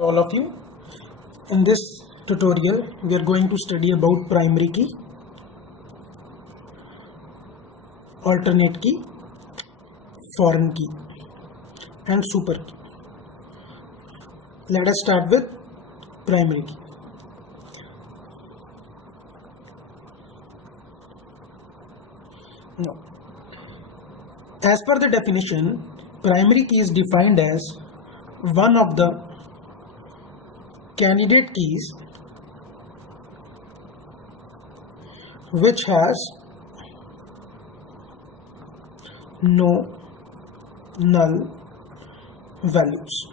All of you. In this tutorial we are going to study about primary key, alternate key, foreign key and super key. Let us start with primary key. Now, as per the definition, primary key is defined as one of the candidate keys which has no null values.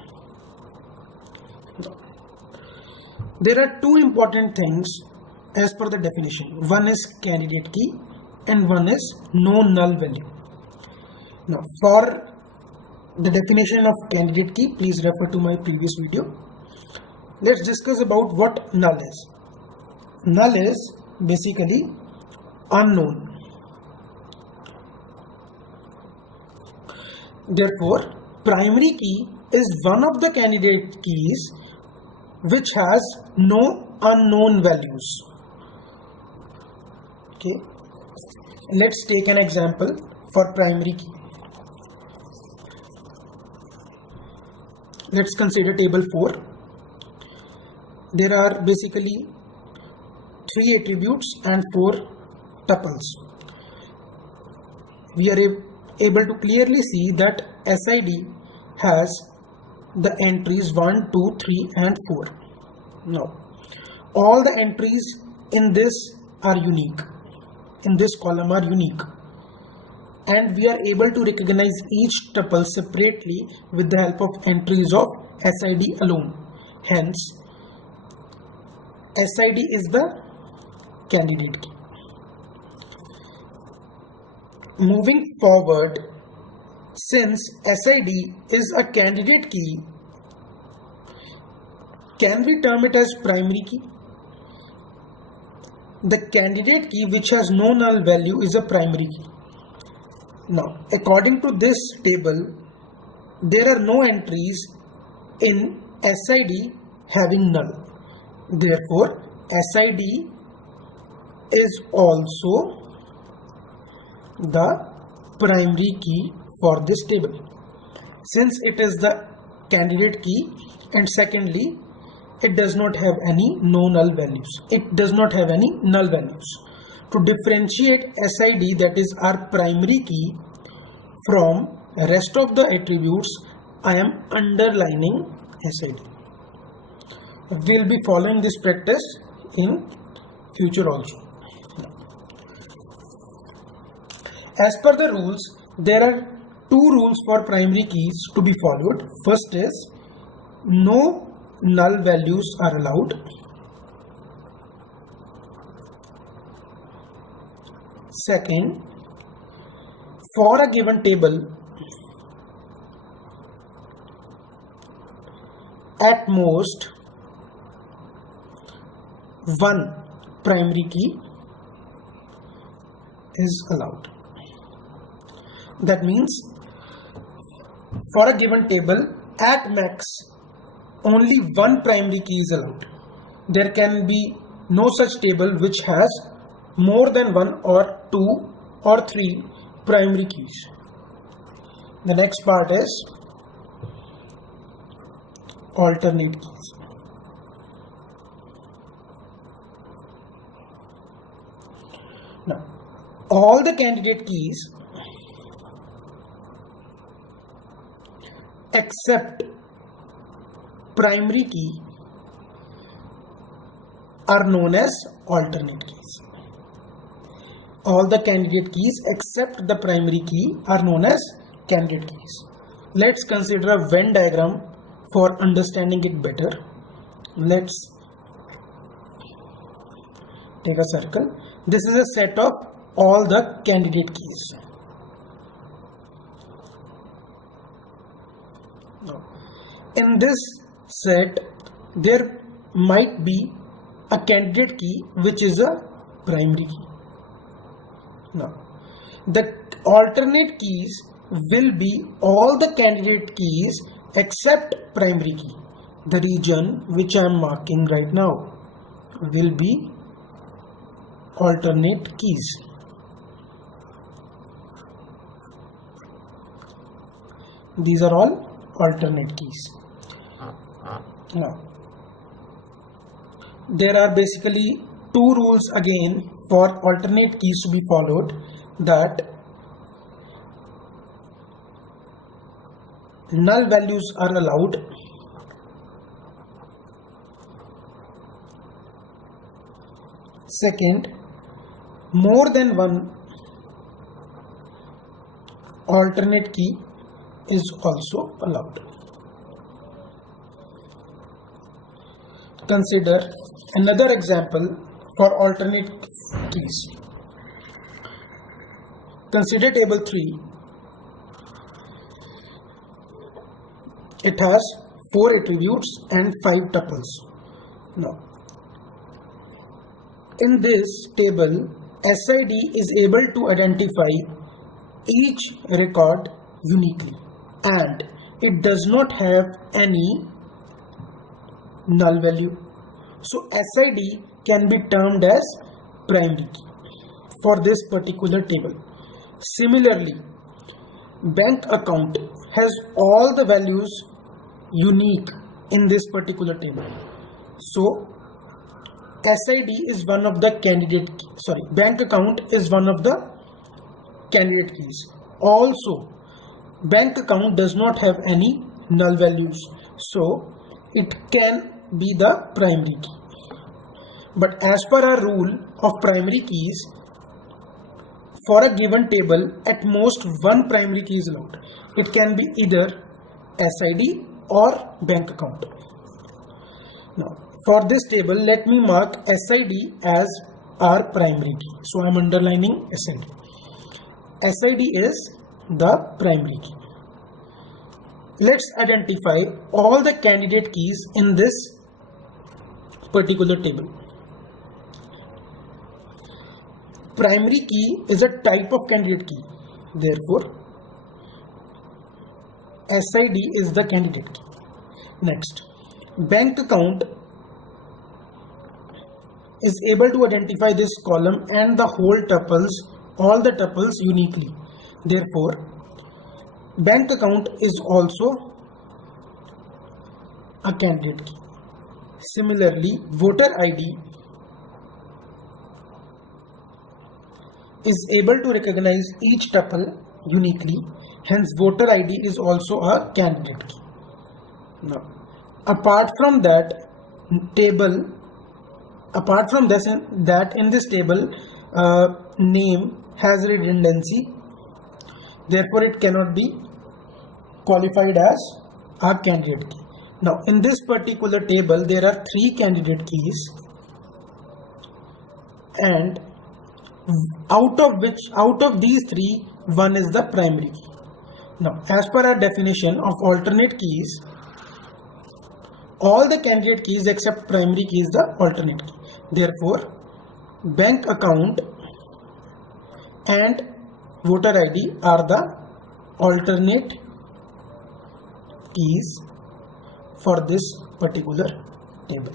There are two important things as per the definition. One is candidate key and one is no null value. Now, for the definition of candidate key, please refer to my previous video. Let's discuss about what null is. Null is basically unknown. Therefore, primary key is one of the candidate keys which has no unknown values. Okay, let's take an example for primary key. Let's consider table 4. There are basically 3 attributes and 4 tuples. We are able to clearly see that SID has the entries 1, 2, 3 and 4. Now, all the entries in this are unique. In this column are unique. And we are able to recognize each tuple separately with the help of entries of SID alone. Hence, SID is the candidate key. Moving forward, since SID is a candidate key, can we term it as primary key? The candidate key which has no null value is a primary key. Now, according to this table, there are no entries in SID having null. Therefore, SID is also the primary key for this table, since it is the candidate key, and secondly, it does not have any no null values. It does not have any null values. To differentiate SID, that is our primary key, from rest of the attributes, I am underlining SID. We will be following this practice in future also. As per the rules, there are 2 rules for primary keys to be followed. First is no null values are allowed. Second, for a given table, at most one primary key is allowed. That means for a given table, at max only one primary key is allowed. There can be no such table which has more than 1 or 2 or 3 primary keys. The next part is alternate keys. Now, all the candidate keys except primary key are known as alternate keys. All the candidate keys except the primary key are known as candidate keys. Let's consider a Venn diagram for understanding it better. Let's take a circle. This is a set of all the candidate keys. Now, in this set, there might be a candidate key which is a primary key. Now, the alternate keys will be all the candidate keys except primary key. the region which I am marking right now will be alternate keys. These are all alternate keys. Now, there are basically two rules again for alternate keys to be followed, that null values are allowed, second, more than one alternate key is also allowed. Consider another example for alternate keys. Consider table 3. It has 4 attributes and 5 tuples. Now, in this table, SID is able to identify each record uniquely, and it does not have any null value. So SID can be termed as primary key for this particular table. Similarly, bank account has all the values unique in this particular table. So SID is one of the bank account is one of the candidate keys. Also, bank account does not have any null values, so it can be the primary key. But as per our rule of primary keys, for a given table, at most one primary key is allowed. It can be either SID or bank account. Now, for this table, let me mark SID as our primary key. So I am underlining SID. SID is the primary key. Let's identify all the candidate keys in this particular table. Primary key is a type of candidate key. Therefore, SID is the candidate key. Next, bank account is able to identify this column and the whole tuples, all the tuples uniquely. Therefore, bank account is also a candidate key. Similarly, voter ID is able to recognize each tuple uniquely. Hence, voter ID is also a candidate key. Now, apart from that, in this table, name has redundancy. Therefore, it cannot be qualified as a candidate key. Now, in this particular table, there are 3 candidate keys, and out of these 3, one is the primary key. Now, as per our definition of alternate keys, all the candidate keys except primary key is the alternate key. Therefore, bank account and voter ID are the alternate keys for this particular table.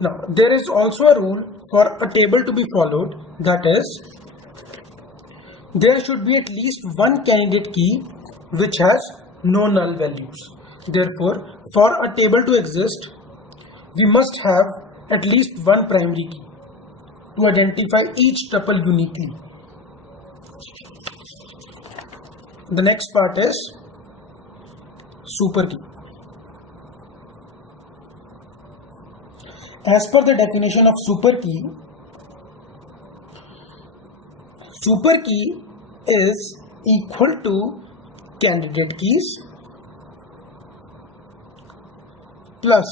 Now, there is also a rule for a table to be followed, that is, there should be at least one candidate key which has no null values. Therefore, for a table to exist, we must have at least one primary key to identify each tuple uniquely. The next part is super key. As per the definition of super key is equal to candidate keys plus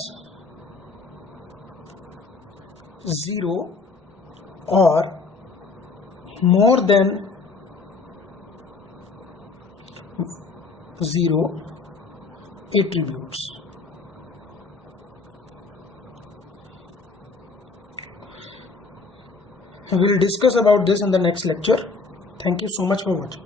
0 or more than 0 attributes. We will discuss about this in the next lecture. Thank you so much for watching.